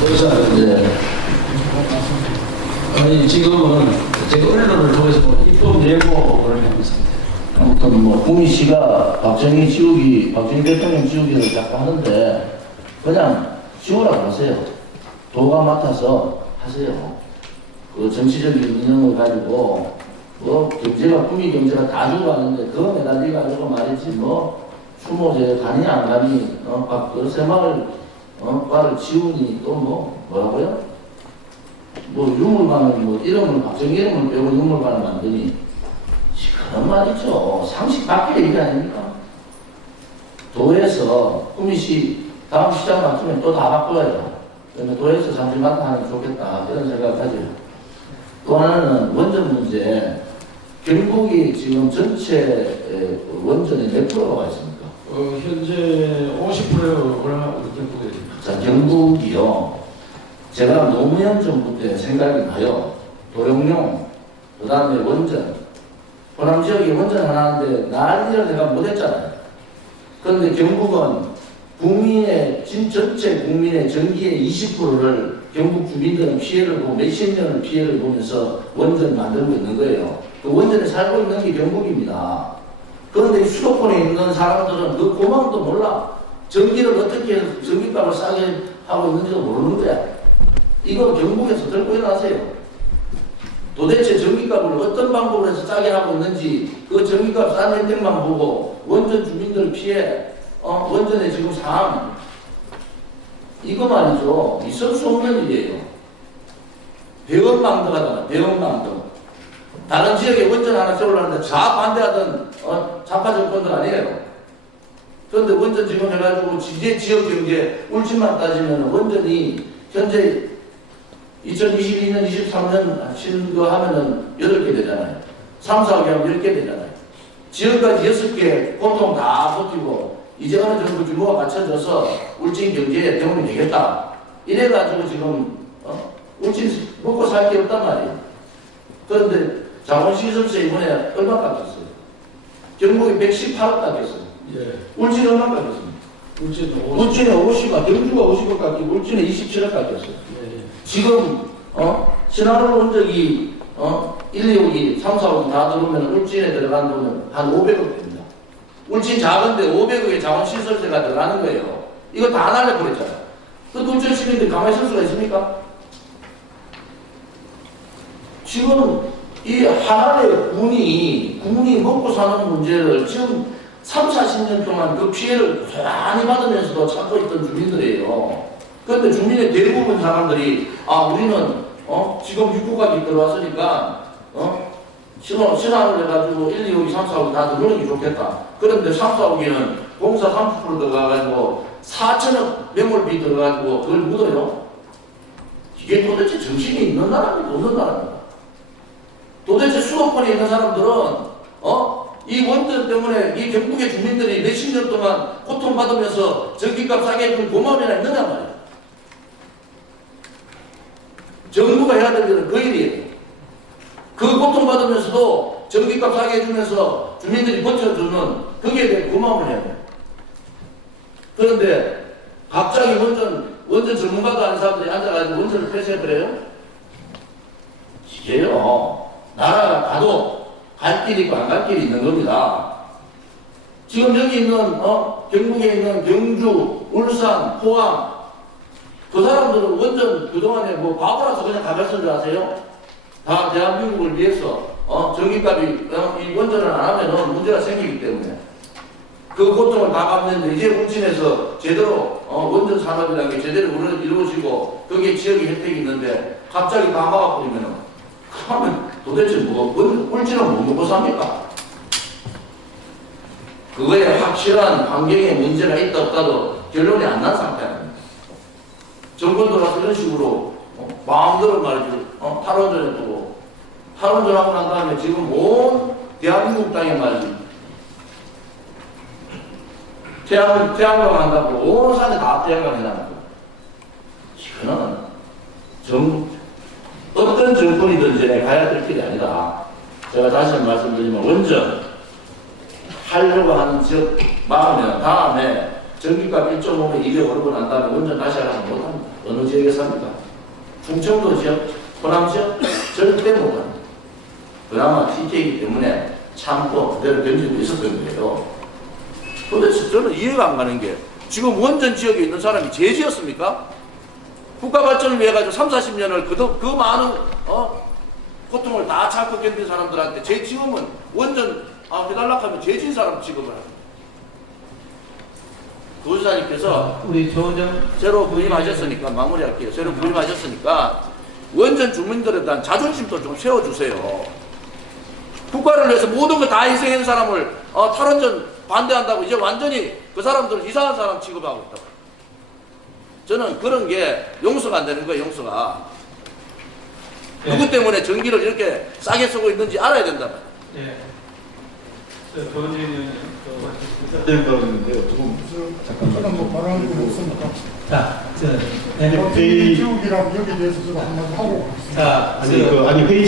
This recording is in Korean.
그래서 이제 아니 지금은 제가 언론을 통해서 입법 예고를 하면서 아무튼 뭐 구미 씨가 박정희 대통령 지우기를 자꾸 하는데 그냥 지우라고 하세요. 도가 맡아서 하세요. 그 정치적인 인연을 가지고 뭐 경제가 구미 경제가 다 죽어가는데 그거 매달리 가지고 말이지 뭐 추모제 가니 안 가니 그 새마을 과를 지우니 또 뭐라고요? 뭐 유물관을 뭐 이름을 박정희 이름을 빼고 유물관을 만드니 그런 말이죠. 상식 밖의 얘기 아닙니까? 도에서 구미시 다음 시장 맞추면 또 다 바꿔요. 그러면 도에서 잠시만 하면 좋겠다 이런 생각을 가져요. 또 하나는 원전 문제. 경북이 지금 전체 원전이 몇 프로가 있습니까? 현재 50%에 올라가고 경북에 있습니다. 자, 경북이요. 제가 노무현 정부 때 생각이 나요. 도룡룡, 그 다음에 원전. 호남 지역에 원전 하나 하는데 난리를 내가 못했잖아요. 그런데 경북은 전체 국민의 전기의 20%를 경북 주민들은 피해를 보고 몇십 년을 피해를 보면서 원전을 만들고 있는 거예요. 그 원전에 살고 있는 게 경북입니다. 그런데 수도권에 있는 사람들은 그 고마움도 몰라. 전기를 어떻게 전기값을 싸게 하고 있는지도 모르는 거야. 이거 경북에서 들고 일어나세요. 도대체 전기값을 어떤 방법으로 해서 싸게 하고 있는지 그 전기값 싼 혜택만 보고 원전 주민들 피해 원전의 지금 상황 이거 말이죠. 있을 수 없는 일이에요. 배은망덕하잖아. 배은망덕. 다른 지역에 원전 하나 세우려는데 좌반대하던 좌파 정권들 아니에요. 그런데 원전 지금 해가지고 지역 경제 울진만 따지면 원전이 현재 2022년, 23년 신거 하면은 8개 되잖아요. 3, 4개 하면 10개 되잖아요. 지금까지 6개 보통 다 버티고 이제 어느 정도 규모가 갖춰져서 울진 경제에 도움이 되겠다. 이래가지고 지금 울진 먹고 살 게 없단 말이에요. 그런데 자원시설세 이번에 얼마 깎였어요? 경북이 118억 깎였어요. 예. 울진 얼마 깎였습니까? 울진에 50억, 경주가 50억 깎이고 울진에 27억 깎였어요. 예. 지금 신한울 원적이 1, 2억이 3, 4억이 다 들어오면 울진에 들어간 돈은 한 500억 됩니다. 울진 작은데 500억의 자원시설세가 들어가는 거예요. 이거 다 날려버렸잖아요. 그 울진 시민들 가만히 있을 수가 있습니까? 지금 이 하나의 군이 먹고 사는 문제를 지금 3, 40년 동안 그 피해를 고스란히 받으면서도 참고 있던 주민들이에요. 그런데 주민의 대부분 사람들이 우리는 지금 육구각이 들어왔으니까 신화를 해가지고 1, 2억이 3, 4억이 다 들어오는 게 좋겠다. 그런데 3, 4억이는 공사 30% 들어가가지고 4천억 매몰비 들어가지고 그걸 묻어요. 이게 도대체 정신이 있는 나라입니까? 없는 나라입니까? 도대체 수도권에 있는 사람들은 이 원전 때문에 이 경북의 주민들이 몇십 년 동안 고통받으면서 전기값 싸게 해준 고마움이나 있느냐 말이에요. 정부가 해야 될 일은 그 일이에요. 그 고통받으면서도 전기값 싸게 해주면서 주민들이 버텨주는 거기에 대해 고마움을 해야 돼요. 그런데 갑자기 원전 전문가도 아닌 사람들이 앉아가지고 원전을 폐쇄해버려요? 이게요, 나라가 가도 갈 길이 있고 안 갈 길이 있는 겁니다. 지금 여기 있는 경북에 있는 경주, 울산, 포항 그 사람들은 원전 그동안에 뭐 바보라서 그냥 가만히 쓴 줄 아세요? 다 대한민국을 위해서 전기값이 이 원전을 안 하면 문제가 생기기 때문에 그 고통을 다 갚는데 이제 울진에서 제대로 원전 산업이라는 게 제대로 이루어지고 거기에 지역의 혜택이 있는데 갑자기 다 막아버리면 그러면 도대체 울진은 뭐 먹고 삽니까? 그거에 확실한 환경에 문제가 있다 없다도 결론이 안 난 상태 아닙니까? 정권 들어와서 이런 식으로 마음대로 말이지 탈원전 해두고 탈원전하고 난 다음에 지금 온 대한민국 땅에 말이지 태양광 한다고 온 산에 다 태양광 해놨고 이거는 어떤 정권이든지 가야 될 길이 아니다. 제가 다시 한 번 말씀드리면 원전 하려고 하는 지역 마음에 다음에 전기값 1.5면 200 오르고 난 다음에 원전 다시 하라면 못합니다. 어느 지역에서 합니까? 충청도 지역, 호남 지역 절대 못합니다. 그나마 TK이기 때문에 참고 그대로 견디고 있었던 거예요. 그런데 저는 이해가 안 가는 게 지금 원전 지역에 있는 사람이 죄지었습니까? 국가 발전을 위해 가지고 3, 40년을 그 많은 고통을 다 참고 견딘 사람들한테 죄 지으면 원전 해달라고 하면 죄진 사람 취급을 합니다. 도지사님께서 우리 조원장 새로 부임하셨으니까 마무리할게요. 새로 부임하셨으니까 원전 주민들에 대한 자존심도 좀 세워주세요. 국가를 위해서 모든 걸 다 희생한 사람을 탈원전 반대한다고 이제 완전히 그 사람들은 이상한 사람 취급하고 있다고. 저는 그런 게 용서가 안 되는 거예요. 용서가. 네. 누구 때문에 전기를 이렇게 싸게 쓰고 있는지 알아야 된다. 네. 조원진 의원님 된다는데요. 조금 저는 뭐 말하는 거 없습니다. 자, 회의 지옥이랑 여기에 대해서 좀 한마디 하고. 자, 아니 회의